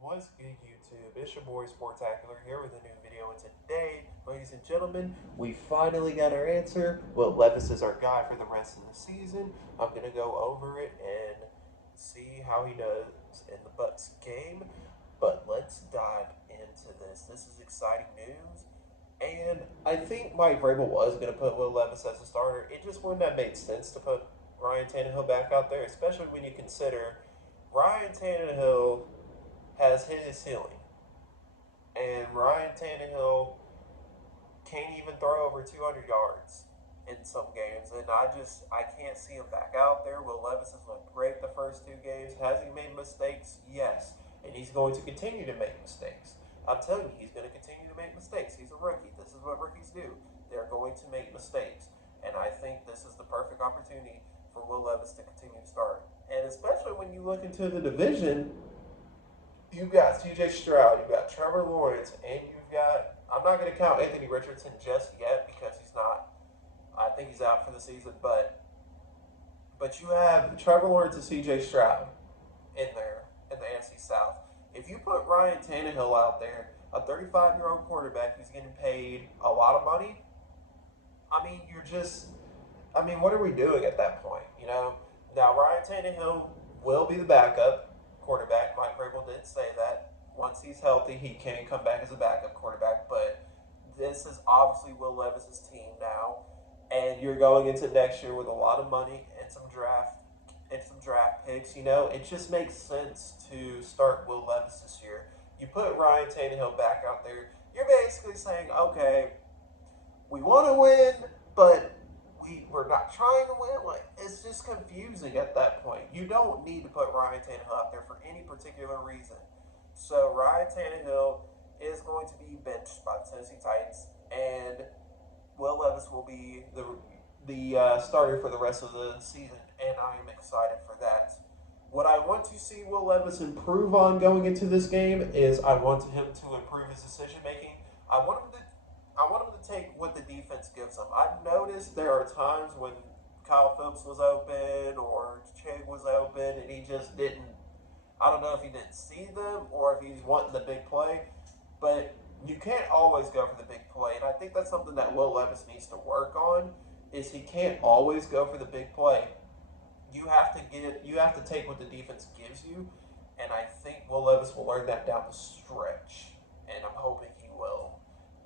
What's good, YouTube? It's your boy Sportacular here with a new video, and today, ladies and gentlemen, we finally got our answer. Well, Levis is our guy for the rest of the season. I'm gonna go over it and see how he does in the Bucks game. But let's dive into this. This is exciting news, and I think Mike Vrabel was gonna put Will Levis as a starter. It just wouldn't have made sense to put Ryan Tannehill back out there, especially when you consider Ryan Tannehill has hit his ceiling. And Ryan Tannehill can't even throw over 200 yards in some games. And I can't see him back out there. Will Levis has looked great the first two games. Has he made mistakes? Yes. And he's going to continue to make mistakes. I'm telling you, he's going to continue to make mistakes. He's a rookie. This is what rookies do. They're going to make mistakes. And I think this is the perfect opportunity for Will Levis to continue to start. And especially when you look into the division, you've got CJ Stroud, you've got Trevor Lawrence, and you've got, I'm not going to count Anthony Richardson just yet because he's not, I think he's out for the season, but you have Trevor Lawrence and CJ Stroud in there in the NFC South. If you put Ryan Tannehill out there, a 35-year-old quarterback who's getting paid a lot of money, I mean, what are we doing at that point? Now Ryan Tannehill will be the backup quarterback. Mike Vrabel did say that once he's healthy, he can come back as a backup quarterback. But this is obviously Will Levis's team now, and you're going into next year with a lot of money and some draft picks. It just makes sense to start Will Levis this year. You put Ryan Tannehill back out there. You're basically saying, okay, we want to win, but we're not trying to win. Like, it's just confusing at that point. You don't need to put Ryan Tannehill out there for any particular reason. So Ryan Tannehill is going to be benched by the Tennessee Titans, and Will Levis will be the starter for the rest of the season, and I am excited for that. What I want to see Will Levis improve on going into this game is I want him to improve his decision making. I want him to I want him to take what the defense gives him. I've noticed there are times when Kyle Phillips was open or Chig was open and he just didn't. I don't know if he didn't see them or if he's wanting the big play, but you can't always go for the big play, and I think that's something that Will Levis needs to work on. Is he can't always go for the big play. You have to take what the defense gives you, and I think Will Levis will learn that down the stretch, and I'm hoping he will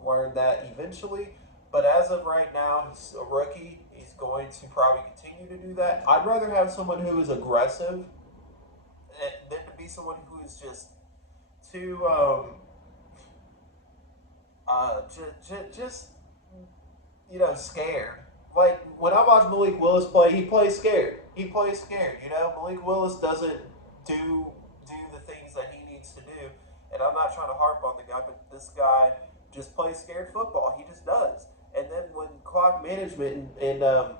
learn that eventually. But as of right now, he's a rookie. He's going to probably continue to do that. I'd rather have someone who is aggressive than to be someone who is just too just scared. Like when I watch Malik Willis play, he plays scared. He plays scared. Malik Willis doesn't do the things that he needs to do. And I'm not trying to harp on the guy, but this guy just plays scared football. He just does. And then when clock management and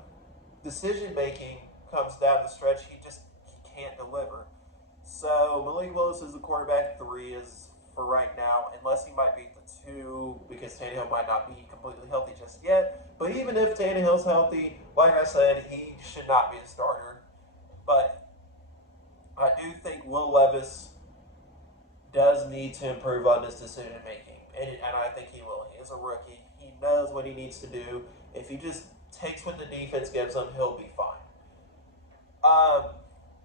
decision making comes down the stretch, he can't deliver. So Malik Willis is the quarterback three is for right now, unless he might be the two because Tannehill might not be completely healthy just yet. But even if Tannehill's healthy, like I said, he should not be a starter. But I do think Will Levis does need to improve on his decision making, and I think he will. He is a rookie. He knows what he needs to do. If he just takes what the defense gives him, he'll be fine. Um,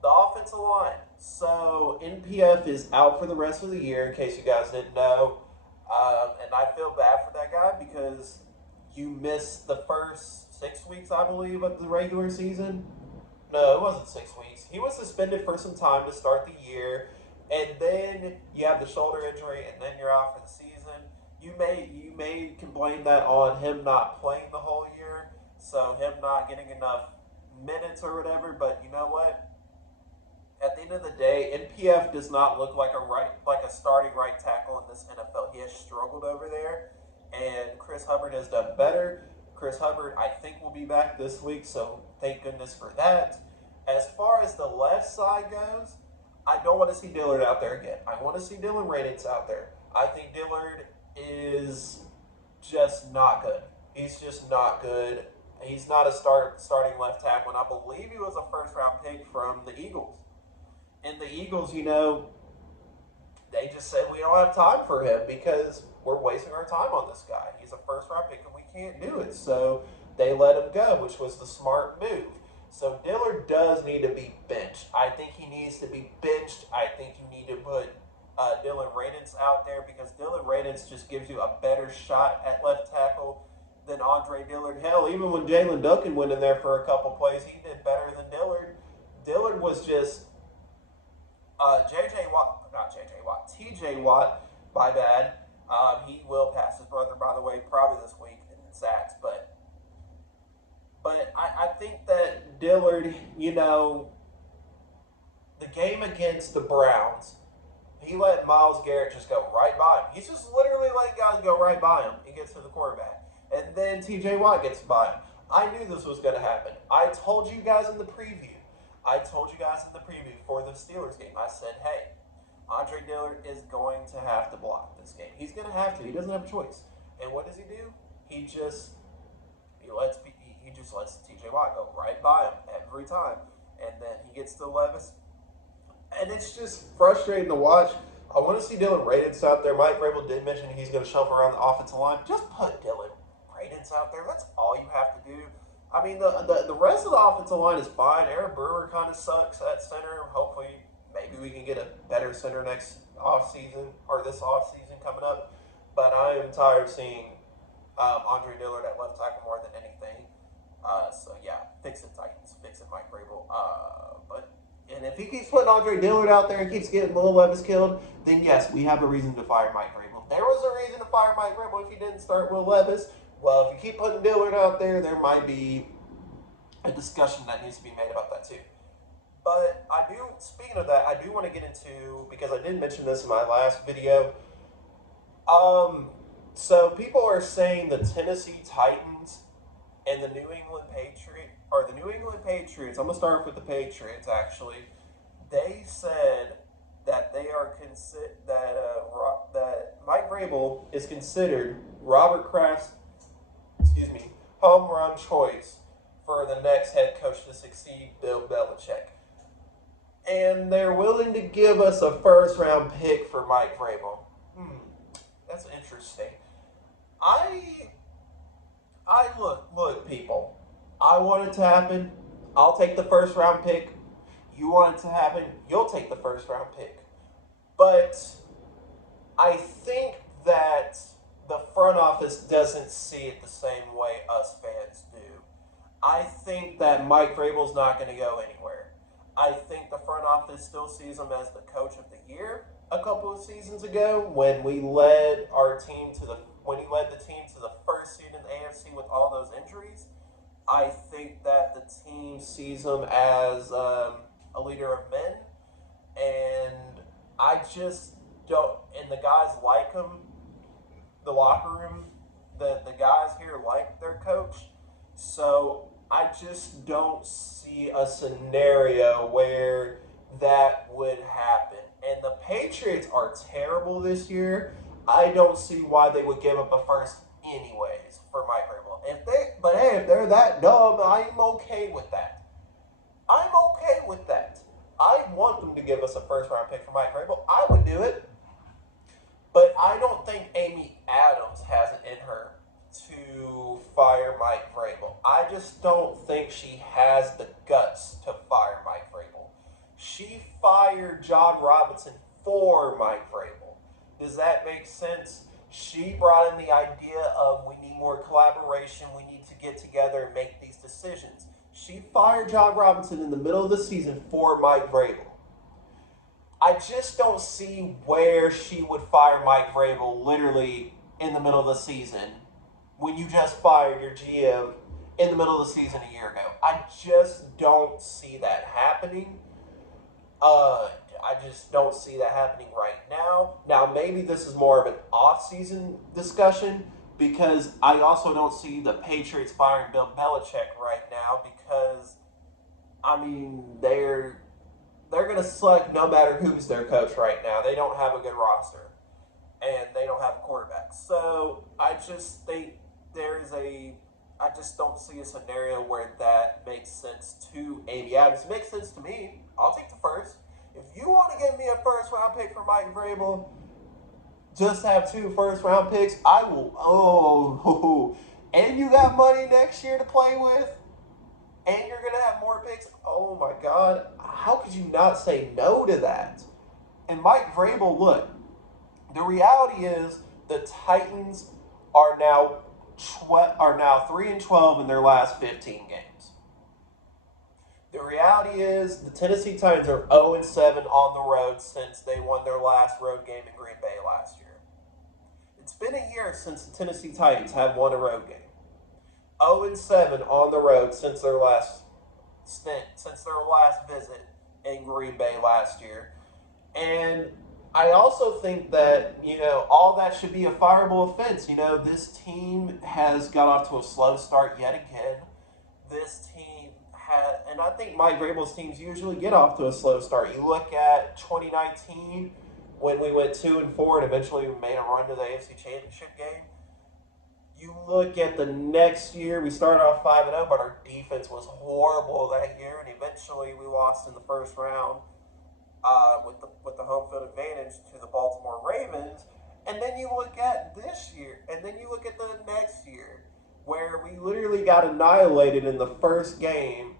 the offensive line. So NPF is out for the rest of the year, in case you guys didn't know. And I feel bad for that guy because you missed the first 6 weeks, I believe, of the regular season. No, it wasn't 6 weeks. He was suspended for some time to start the year, and then you have the shoulder injury, and then you're out for the season. You may can blame that on him not playing the whole year, so him not getting enough minutes or whatever. But you know what? At the end of the day, NPF does not look like a starting right tackle in this NFL. He has struggled over there, and Chris Hubbard has done better. Chris Hubbard, I think, will be back this week, so thank goodness for that. As far as the left side goes, I don't want to see Dillard out there again. I want to see Dylan Raditz out there. I think Dillard is just not good. He's just not good. He's not a starting left tackle, and I believe he was a first round pick from the Eagles. And the Eagles, they just said we don't have time for him because we're wasting our time on this guy. He's a first round pick and we can't do it. So they let him go, which was the smart move. So Dillard does need to be benched. I think he needs to be benched. I think you need to put Dylan Radins out there because Dylan Radins just gives you a better shot at left tackle than Andre Dillard. Hell, even when Jalen Duncan went in there for a couple plays, he did better than Dillard. Dillard was just J.J. Watt, not J.J. Watt, T.J. Watt, my bad. He will pass his brother, by the way, probably this week in sacks. But I think that Dillard, the game against the Browns, he let Myles Garrett just go right by him. He's just literally letting guys go right by him. He gets to the quarterback. And then T.J. Watt gets by him. I knew this was going to happen. I told you guys in the preview for the Steelers game. I said, hey, Andre Dillard is going to have to block this game. He's going to have to. He doesn't have a choice. And what does he do? He just lets T.J. Watt go right by him every time. And then he gets to Levis. And it's just frustrating to watch. I want to see Dylan Radins out there. Mike Vrabel did mention he's going to shuffle around the offensive line. Just put Dylan Radins out there. That's all you have to do. I mean, the rest of the offensive line is fine. Aaron Brewer kind of sucks at center. Hopefully, maybe we can get a better center next offseason or this offseason coming up. But I am tired of seeing Andre Dillard at left tackle more than anything. So, yeah, fix it, Titans. Fix it, Mike Vrabel. And if he keeps putting Andre Dillard out there and keeps getting Will Levis killed, then yes, we have a reason to fire Mike Vrabel. There was a reason to fire Mike Vrabel if he didn't start Will Levis. Well, if you keep putting Dillard out there, there might be a discussion that needs to be made about that too. But speaking of that, I do want to get into, because I did mention this in my last video. So people are saying the Tennessee Titans and the New England Patriots, I'm going to start with the Patriots actually. They said that they are that Mike Vrabel is considered Robert Kraft's home run choice for the next head coach to succeed Bill Belichick. And they're willing to give us a first round pick for Mike Vrabel. That's interesting. Look, people. I want it to happen. I'll take the first round pick. You want it to happen. You'll take the first round pick. But I think that the front office doesn't see it the same way us fans do. I think that Mike Vrabel's not going to go anywhere. I think the front office still sees him as the coach of the year a couple of seasons ago when he led the team to the first seed in the AFC with all those injuries. I think that the team sees him as a leader of men, and I just don't. And the guys like him. The locker room, the guys here like their coach. So I just don't see a scenario where that would happen. And the Patriots are terrible this year. I don't see why they would give up a first anyways for Mike Vrabel. But hey, if they're that dumb, I'm okay with that. I want them to give us a first round pick for Mike Vrabel. I would do it. But I don't think Amy Adams has it in her to fire Mike Vrabel. I just don't think she has the guts to fire Mike Vrabel. She fired John Robinson for Mike Vrabel. Does that make sense? She brought in the idea of we need more collaboration, we need to get together and make these decisions. She fired John Robinson in the middle of the season for Mike Vrabel. I just don't see where she would fire Mike Vrabel literally in the middle of the season when you just fired your GM in the middle of the season a year ago. I just don't see that happening. I just don't see that happening right now. Now, maybe this is more of an off-season discussion because I also don't see the Patriots firing Bill Belichick right now because, I mean, they're going to suck no matter who's their coach right now. They don't have a good roster, and they don't have a quarterback. So I just think I just don't see a scenario where that makes sense to Amy Adams. It makes sense to me. I'll take the first. If you want to give me a first round pick for Mike Vrabel, just have 2 first-round picks, I will. Oh, and you got money next year to play with, and you're going to have more picks. Oh, my God. How could you not say no to that? And Mike Vrabel, look, the reality is the Titans are now 3-12 in their last 15 games. The reality is the Tennessee Titans are 0-7 on the road since they won their last road game in Green Bay last year. It's been a year since the Tennessee Titans have won a road game. 0-7 on the road since their last visit in Green Bay last year. And I also think that, all that should be a fireable offense. This team has got off to a slow start yet again. This team and I think Mike Vrabel's teams usually get off to a slow start. You look at 2019 when we went 2-4 and eventually we made a run to the AFC Championship game. You look at the next year, we started off 5-0, but our defense was horrible that year, and eventually we lost in the first round with the home field advantage to the Baltimore Ravens. And then you look at this year, and then you look at the next year, where we literally got annihilated in the first game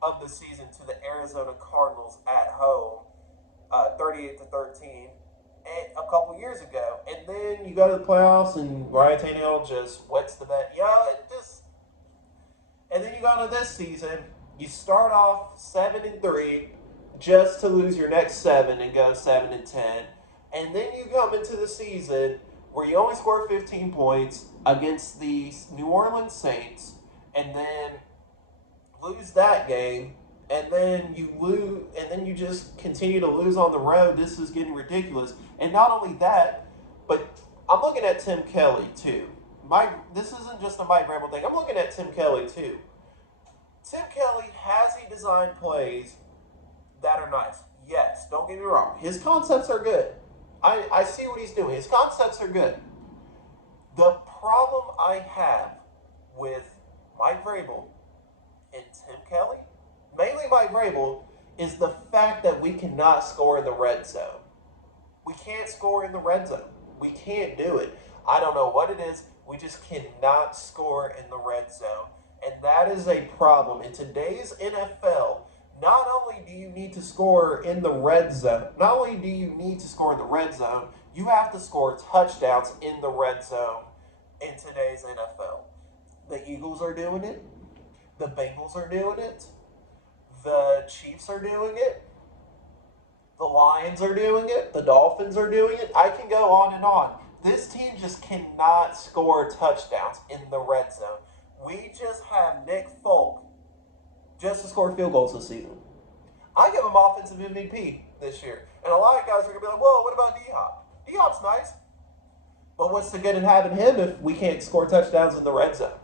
of the season to the Arizona Cardinals at home, 38-13, a couple years ago. And then you go to the playoffs, and Ryan Tannehill just wets the bed. And then you go into this season, you start off 7-3, just to lose your next 7 and go 7-10. And then you come into the season where you only score 15 points against the New Orleans Saints, and then lose that game, and then you lose, and then you just continue to lose on the road. This is getting ridiculous. And not only that, but I'm looking at Tim Kelly too. This isn't just a Mike Vrabel thing. I'm looking at Tim Kelly too. Tim Kelly, has he designed plays that are nice? Yes, don't get me wrong. His concepts are good. I see what he's doing. His concepts are good. The problem I have with Mike Vrabel and Tim Kelly, mainly Mike Vrabel, is the fact that we cannot score in the red zone. We can't score in the red zone. We can't do it. I don't know what it is. We just cannot score in the red zone. And that is a problem. In today's NFL, not only do you need to score in the red zone, you have to score touchdowns in the red zone in today's NFL. The Eagles are doing it. The Bengals are doing it. The Chiefs are doing it. The Lions are doing it. The Dolphins are doing it. I can go on and on. This team just cannot score touchdowns in the red zone. We just have Nick Folk just to score field goals this season. I give him offensive MVP this year. And a lot of guys are going to be like, whoa, what about D-Hop? D-Hop's nice. But what's the good in having him if we can't score touchdowns in the red zone?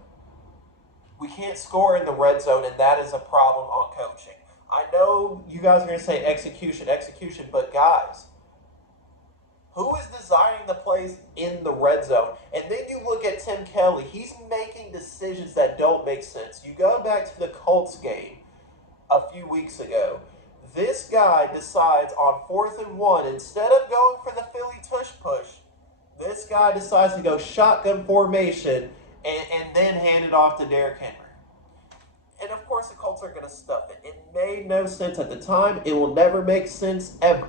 We can't score in the red zone, and that is a problem on coaching. I know you guys are going to say execution, but guys, who is designing the plays in the red zone? And then you look at Tim Kelly. He's making decisions that don't make sense. You go back to the Colts game a few weeks ago. This guy decides on 4th and 1, instead of going for the Philly tush push, this guy decides to go shotgun formation and then hand it off to Derrick Henry. And of course the Colts are going to stuff it. It made no sense at the time. It will never make sense ever.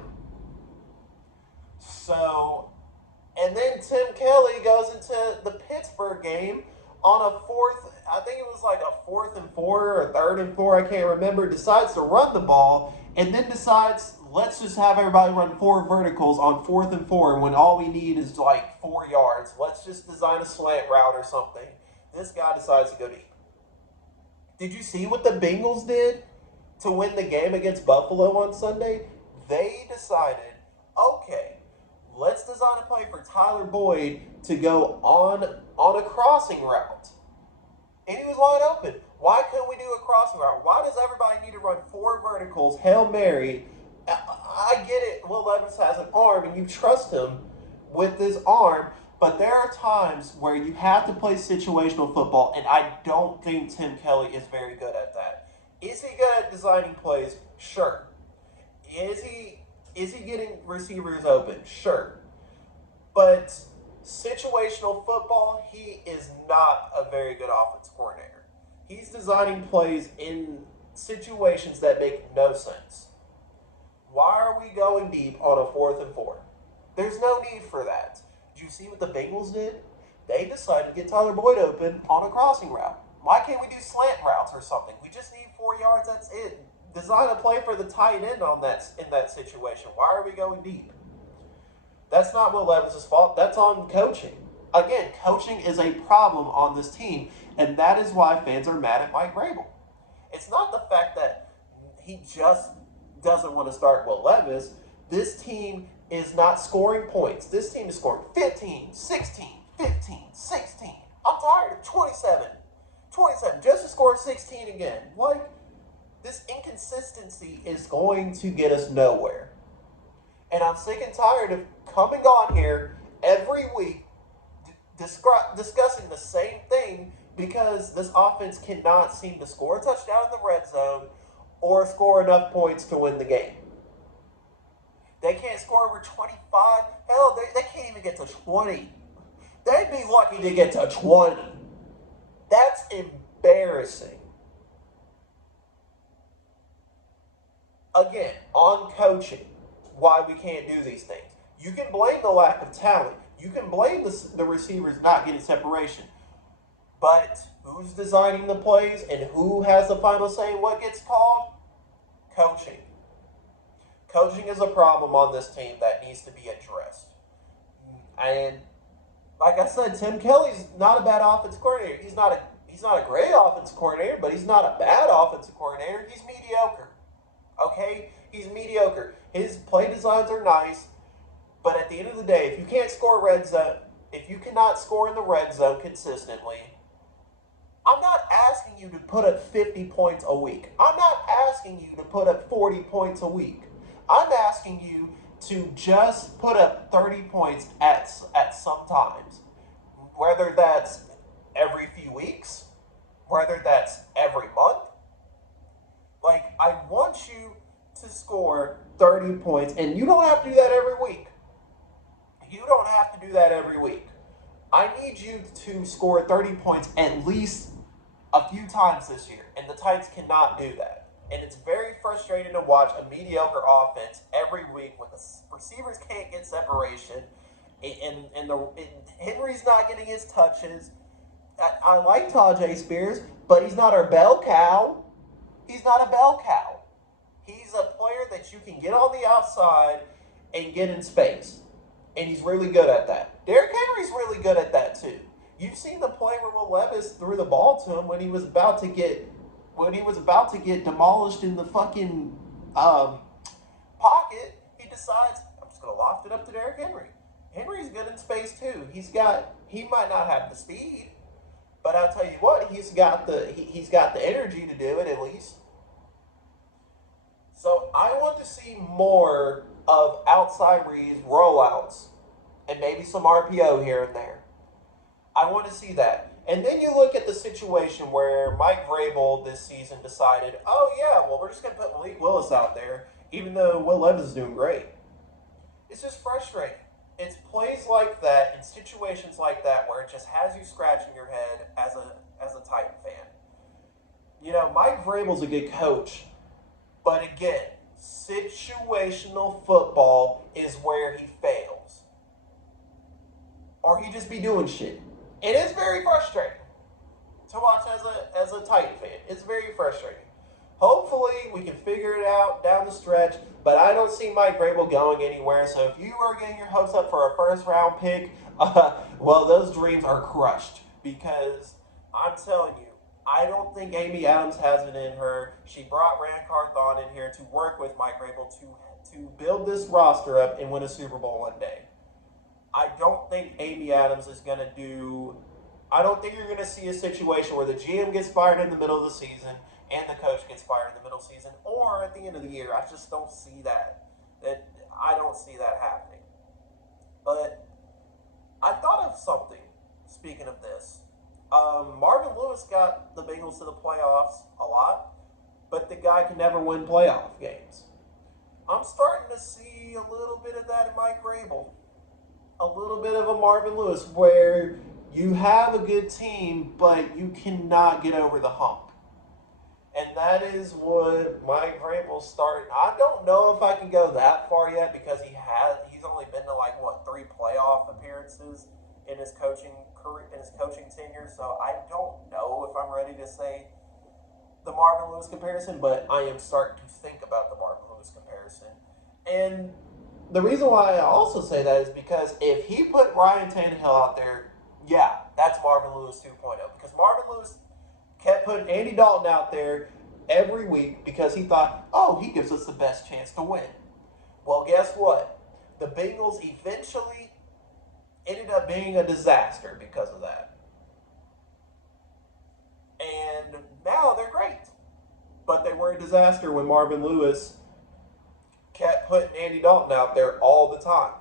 So, and then Tim Kelly goes into the Pittsburgh game on a 4th, I think it was like a 4th and 4 or 3rd and 4, I can't remember, decides to run the ball and then decides, let's just have everybody run 4 verticals on 4th and 4 when all we need is like 4 yards. Let's just design a slant route or something. This guy decides to go deep. Did you see what the Bengals did to win the game against Buffalo on Sunday? They decided, okay, let's design a play for Tyler Boyd to go on a crossing route. And he was wide open. Why couldn't we do a crossing route? Why does everybody need to run 4 verticals, Hail Mary? I get it. Will Levis has an arm, and you trust him with his arm. But there are times where you have to play situational football, and I don't think Tim Kelly is very good at that. Is he good at designing plays? Sure. Is he Is he getting receivers open? Sure. But situational football, he is not a very good offense coordinator. He's designing plays in situations that make no sense. Why are we going deep on a 4th and 4? There's no need for that. Did you see what the Bengals did? They decided to get Tyler Boyd open on a crossing route. Why can't we do slant routes or something? We just need 4 yards. That's it. Design a play for the tight end on that in that situation. Why are we going deep? That's not Will Levis' fault. That's on coaching. Again, coaching is a problem on this team, and that is why fans are mad at Mike Vrabel. It's not the fact that he just doesn't want to start Will Levis. This team is not scoring points. This team is scoring 15, 16, 15, 16. I'm tired of 27 just to score 16 again. Like, this inconsistency is going to get us nowhere. And I'm sick and tired of coming on here every week discussing the same thing, because this offense cannot seem to score a touchdown in the red zone or score enough points to win the game. They can't score over 25. Hell, they can't even get to 20. They'd be lucky to get to 20. That's embarrassing. Again, on coaching, why we can't do these things. You can blame the lack of talent. You can blame the receivers not getting separation. But who's designing the plays and who has the final say in what gets called? Coaching. Coaching is a problem on this team that needs to be addressed. And like I said, Tim Kelly's not a bad offensive coordinator. He's not a great offensive coordinator, but he's not a bad offensive coordinator. He's mediocre. Okay? He's mediocre. His play designs are nice, but at the end of the day, if you can't score red zone, if you cannot score in the red zone consistently, I'm not asking you to put up 50 points a week. I'm not asking you to put up 40 points a week. I'm asking you to just put up 30 points at some times. Whether that's every few weeks, whether that's every month. Like, I want you to score 30 points, and you don't have to do that every week. You don't have to do that every week. I need you to score 30 points at least a few times this year, and the Titans cannot do that. And it's very frustrating to watch a mediocre offense every week when the receivers can't get separation, and Henry's not getting his touches. I like Tajay Spears, but he's not our bell cow. He's not a bell cow. He's a player that you can get on the outside and get in space. And he's really good at that. Derrick Henry's really good at that too. You've seen the play where Will Levis threw the ball to him when he was about to get demolished in the fucking pocket. He decides, I'm just gonna loft it up to Derrick Henry. Henry's good in space too. He might not have the speed, but I'll tell you what, he's got the energy to do it at least. So I want to see more of outside reads, rollouts, and maybe some RPO here and there. I want to see that. And then you look at the situation where Mike Vrabel this season decided, oh yeah, well, we're just going to put Malik Willis out there, even though Will Levis is doing great. It's just frustrating. It's plays like that and situations like that where it just has you scratching your head as a Titan fan. You know, Mike Vrabel's a good coach, but again, situational football is where he fails. Or he just be doing shit. It is very frustrating to watch as a Titan fan. It's very frustrating. Hopefully, we can figure it out down the stretch, but I don't see Mike Vrabel going anywhere. So if you are getting your hopes up for a first-round pick, well, those dreams are crushed, because I'm telling you, I don't think Amy Adams has it in her. She brought Rand Carthon in here to work with Mike Vrabel to build this roster up and win a Super Bowl one day. I don't think Amy Adams is going to do... I don't think you're going to see a situation where the GM gets fired in the middle of the season and the coach gets fired in the middle of the season or at the end of the year. I just don't see that. I don't see that happening. But I thought of something, speaking of this. Marvin Lewis got the Bengals to the playoffs a lot, but the guy can never win playoff games. I'm starting to see a little bit of that in Mike Grable. A little bit of a Marvin Lewis where you have a good team, but you cannot get over the hump. And that is what Mike Vrabel's starting. I don't know if I can go that far yet because he's only been to like what 3 playoff appearances in his coaching career, in his coaching tenure. So I don't know if I'm ready to say the Marvin Lewis comparison, but I am starting to think about the Marvin Lewis comparison. And the reason why I also say that is because if he put Ryan Tannehill out there, yeah, that's Marvin Lewis 2.0. Because Marvin Lewis kept putting Andy Dalton out there every week because he thought, oh, he gives us the best chance to win. Well, guess what? The Bengals eventually ended up being a disaster because of that. And now they're great. But they were a disaster when Marvin Lewis kept putting Andy Dalton out there all the time.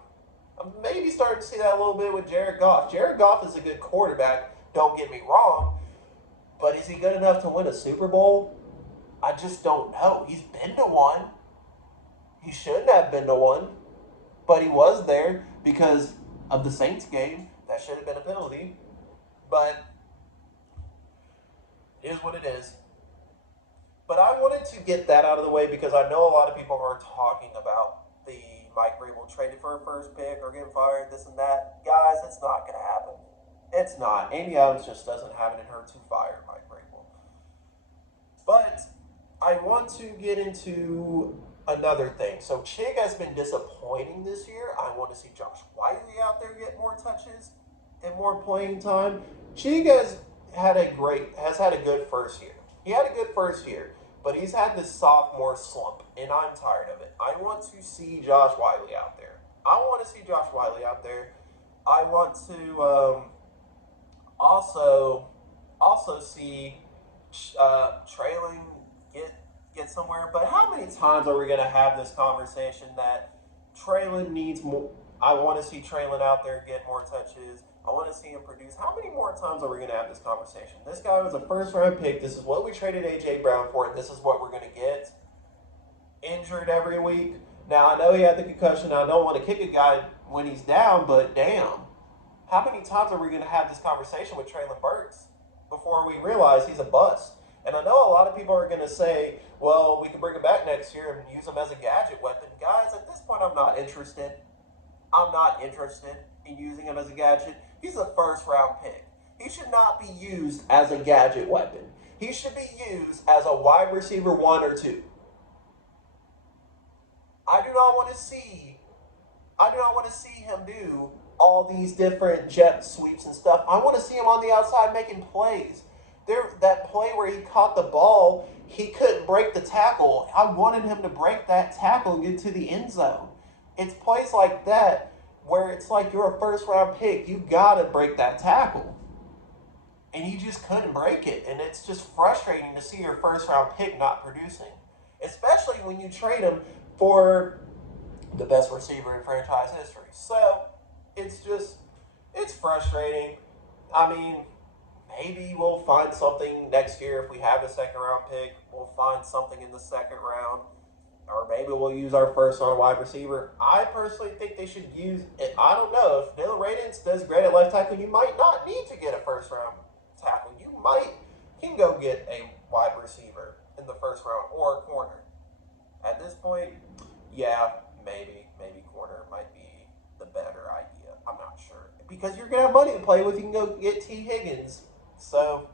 I'm maybe starting to see that a little bit with Jared Goff. Jared Goff is a good quarterback, don't get me wrong, but is he good enough to win a Super Bowl? I just don't know. He's been to one. He shouldn't have been to one, but he was there because of the Saints game. That should have been a penalty, but it is what it is. But I wanted to get that out of the way because I know a lot of people are talking about the Mike Vrabel traded for a first pick or getting fired, this and that. Guys, it's not going to happen. It's not. Amy Adams just doesn't have it in her to fire Mike Vrabel. But I want to get into another thing. So Chig has been disappointing this year. I want to see Josh Wiley out there get more touches and more playing time. Chig has had a good first year. He had a good first year, but he's had this sophomore slump, and I'm tired of it. I want to see Josh Wiley out there. I want to see Josh Wiley out there. I want to also see Traylon get somewhere. But how many times are we going to have this conversation that Traylon needs more? I want to see Traylon out there get more touches. I want to see him produce. How many more times are we going to have this conversation? This guy was a first-round pick. This is what we traded A.J. Brown for, and this is what we're going to get. Injured every week. Now, I know he had the concussion. I don't want to kick a guy when he's down, but damn. How many times are we going to have this conversation with Traylon Burks before we realize he's a bust? And I know a lot of people are going to say, well, we can bring him back next year and use him as a gadget weapon. Guys, at this point, I'm not interested. I'm not interested in using him as a gadget. He's a first-round pick. He should not be used as a gadget weapon. He should be used as a wide receiver 1 or 2. I do not want to see him do all these different jet sweeps and stuff. I want to see him on the outside making plays. That play where he caught the ball, he couldn't break the tackle. I wanted him to break that tackle and get to the end zone. It's plays like that where it's like you're a first-round pick. You got to break that tackle. And he just couldn't break it. And it's just frustrating to see your first-round pick not producing. Especially when you trade him for the best receiver in franchise history. So, it's frustrating. I mean, maybe we'll find something next year if we have a second-round pick. We'll find something in the second round. Or maybe we'll use our first on wide receiver. I personally think they should use it. I don't know. If Neil Radins does great at left tackle, you might not need to get a first round tackle. You can go get a wide receiver in the first round or a corner. At this point, yeah, maybe corner might be the better idea. I'm not sure. Because you're going to have money to play with. You can go get T. Higgins. So,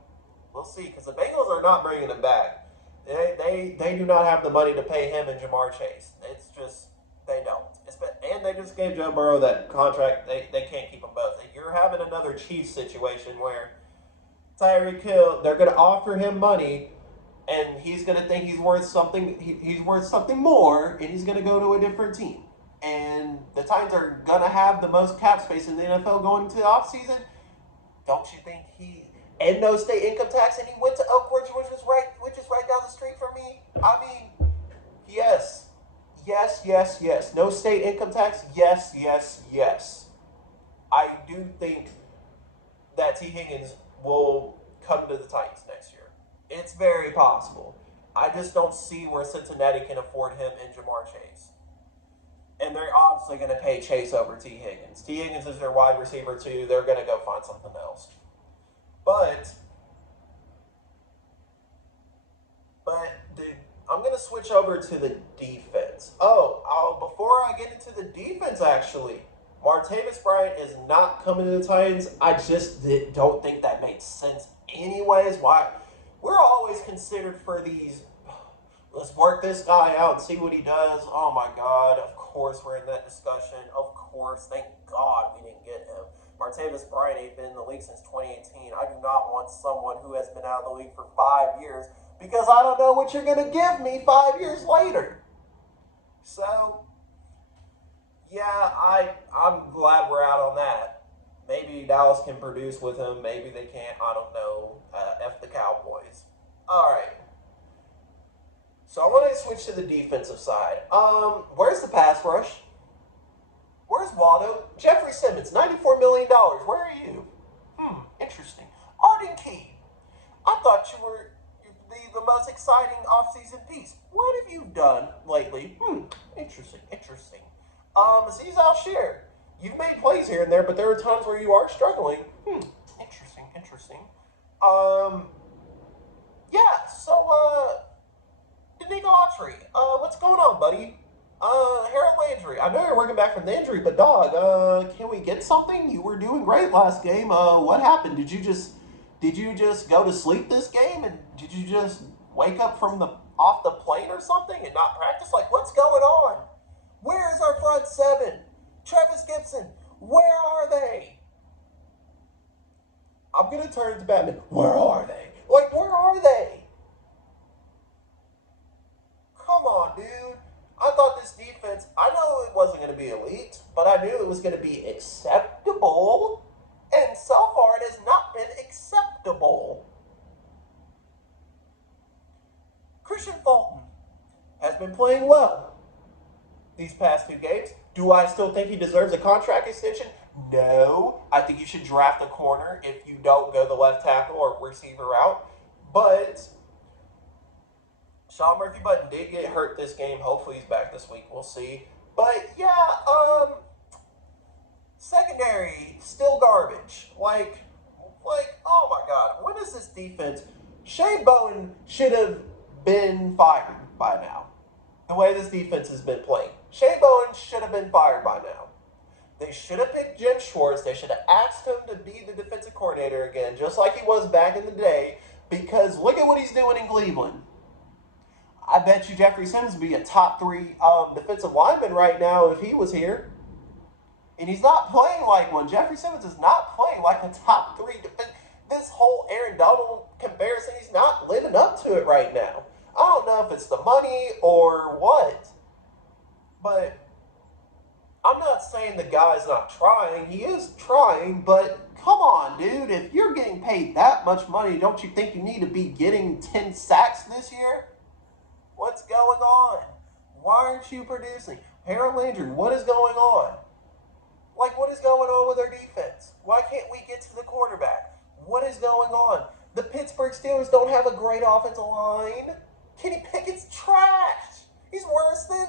we'll see. Because the Bengals are not bringing him back. They do not have the money to pay him and Jamar Chase. It's just, they don't. And they just gave Joe Burrow that contract. They can't keep them both. You're having another Chiefs situation where Tyreek Hill, they're going to offer him money, and he's going to think he's worth something. He's worth something more, and he's going to go to a different team. And the Titans are going to have the most cap space in the NFL going into the offseason. Don't you think and no state income tax, and he went to Oak Ridge, which is right down the street from me? I mean, yes. No state income tax, yes. I do think that T. Higgins will come to the Titans next year. It's very possible. I just don't see where Cincinnati can afford him and Jamar Chase. And they're obviously going to pay Chase over T. Higgins. T. Higgins is their wide receiver too. They're going to go find something else. But dude, I'm going to switch over to the defense. Before I get into the defense, actually, Martavis Bryant is not coming to the Titans. I just don't think that makes sense anyways. Why? We're always considered for these, let's work this guy out and see what he does. Oh my God, of course we're in that discussion. Of course, thank God we didn't get him. Martavis Bryant ain't been in the league since 2018. I do not want someone who has been out of the league for 5 years because I don't know what you're going to give me 5 years later. So, yeah, I'm glad we're out on that. Maybe Dallas can produce with him. Maybe they can't. I don't know. F the Cowboys. All right. So I want to switch to the defensive side. Where's the pass rush? Where's Waldo? Jeffrey Simmons, $94 million. Where are you? Interesting. Arden Key. I thought you were the most exciting offseason piece. What have you done lately? Interesting. Aziz Al-Shir. You've made plays here and there, but there are times where you are struggling. Interesting. Yeah, so, Danico Autry, what's going on, buddy? Harold Landry, I know you're working back from the injury, but dog, can we get something? You were doing great last game. What happened? Did you just go to sleep this game, and did you just wake up from off the plane or something and not practice? Like, what's going on? Where is our front seven? Travis Gibson, where are they? I'm gonna turn to Batman. Where are they? Like, where are they? Come on, dude. I thought this defense, I know it wasn't going to be elite, but I knew it was going to be acceptable. And so far, it has not been acceptable. Christian Fulton has been playing well these past 2 games. Do I still think he deserves a contract extension? No. I think you should draft a corner if you don't go the left tackle or receiver route. But Sean Murphy-Button did get hurt this game. Hopefully he's back this week. We'll see. But yeah, secondary still garbage. Like, oh my God, when is this defense? Shane Bowen should have been fired by now. The way this defense has been playing, Shane Bowen should have been fired by now. They should have picked Jim Schwartz. They should have asked him to be the defensive coordinator again, just like he was back in the day. Because look at what he's doing in Cleveland. I bet you Jeffrey Simmons would be a top 3 defensive lineman right now if he was here. And he's not playing like one. Jeffrey Simmons is not playing like a top 3 defense. This whole Aaron Donald comparison, he's not living up to it right now. I don't know if it's the money or what. But I'm not saying the guy's not trying. He is trying, but come on, dude. If you're getting paid that much money, don't you think you need to be getting 10 sacks this year? What's going on? Why aren't you producing? Harold Landry, what is going on? Like, what is going on with our defense? Why can't we get to the quarterback? What is going on? The Pittsburgh Steelers don't have a great offensive line. Kenny Pickett's trash. He's worse than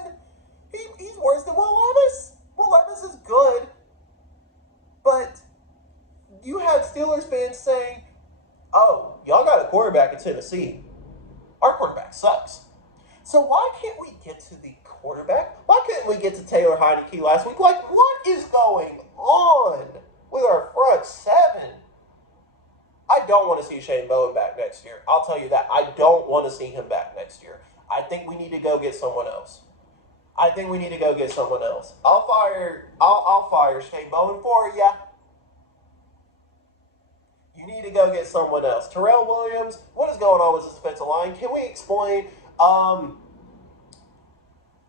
Will Levis. Will Levis is good, but you had Steelers fans saying, "Oh, y'all got a quarterback in Tennessee. Our quarterback sucks." So why can't we get to the quarterback? Why couldn't we get to Taylor Heineke last week? Like, what is going on with our front seven? I don't want to see Shane Bowen back next year. I'll tell you that. I don't want to see him back next year. I think we need to go get someone else. I'll fire Shane Bowen for you. You need to go get someone else. Terrell Williams, what is going on with this defensive line? Can we explain?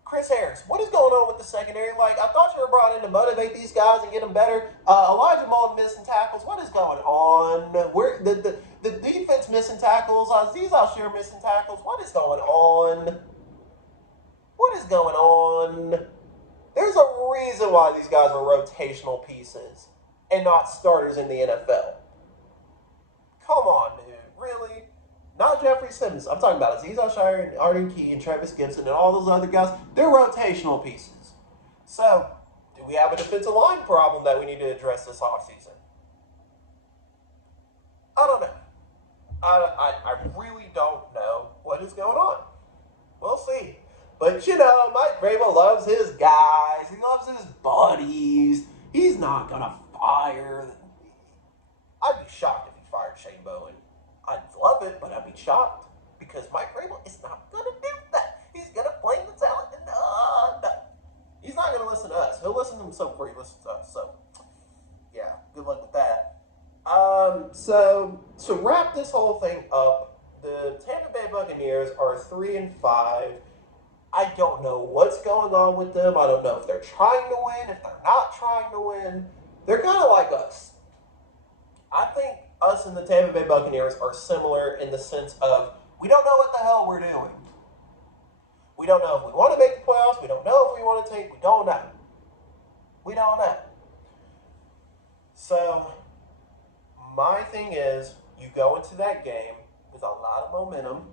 Chris Harris, what is going on with the secondary? Like, I thought you were brought in to motivate these guys and get them better. Elijah Molden missing tackles. What is going on? Where the defense missing tackles? Aziz Al-Shir missing tackles. What is going on? There's a reason why these guys are rotational pieces and not starters in the NFL. Come on, dude. Really? Not Jeffrey Simmons. I'm talking about Aziz Al-Shir and Arden Key and Travis Gibson and all those other guys. They're rotational pieces. So, do we have a defensive line problem that we need to address this offseason? I don't know. I really don't know what is going on. We'll see. But you know, Mike Vrabel loves his guys. He loves his buddies. He's not gonna fire. I'd be shocked if he fired Shane Bowen. I'd love it, but I'd be shocked because Mike Vrabel is not gonna do that. He's gonna blame the talent, and no, he's not gonna listen to us. He'll listen to himself before he listens to us. So, yeah, good luck with that. So to wrap this whole thing up, the Tampa Bay Buccaneers are 3-5. I don't know what's going on with them. I don't know if they're trying to win, if they're not trying to win. They're kind of like us. I think us and the Tampa Bay Buccaneers are similar in the sense of we don't know what the hell we're doing. We don't know if we want to make the playoffs. We don't know if we want to take. We don't know. We don't know. So my thing is, you go into that game with a lot of momentum,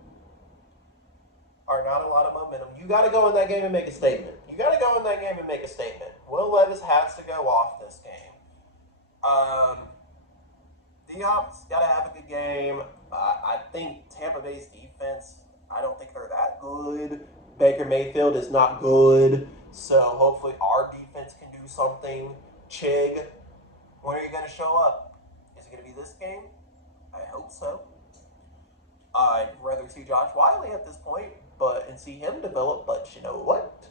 or not a lot of momentum. You got to go in that game and make a statement. You got to go in that game and make a statement. Will Levis has to go off this game. D-Hop's got to have a good game. I think Tampa Bay's defense, I don't think they're that good. Baker Mayfield is not good. So hopefully our defense can do something. Chig, when are you going to show up? Is it going to be this game? I hope so. I'd rather see Josh Wiley at this point, and see him develop. But you know what?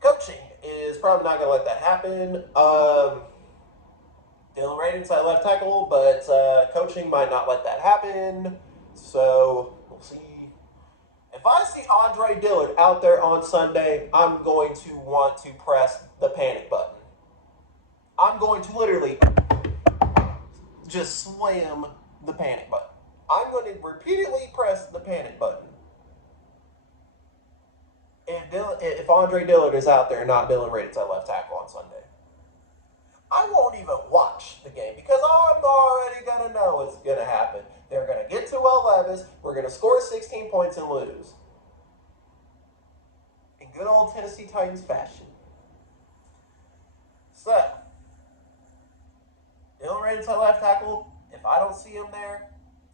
Coaching is probably not going to let that happen. Dylan Radin's at left tackle, but coaching might not let that happen. So we'll see. If I see Andre Dillard out there on Sunday, I'm going to want to press the panic button. I'm going to literally just slam the panic button. I'm going to repeatedly press the panic button. If Andre Dillard is out there, not Dylan Radin's at left tackle on Sunday, I won't even watch the game because I'm already going to know what's going to happen. They're going to get to Will Levis. We're going to score 16 points and lose. In good old Tennessee Titans fashion. So, Dylan Radin's at left tackle. If I don't see him there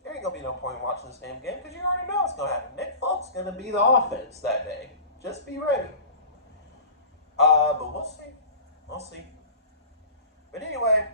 ain't going to be no point in watching this damn game because you already know what's going to happen. Nick Folk's going to be the offense that day. Just be ready. But we'll see. We'll see. But anyway,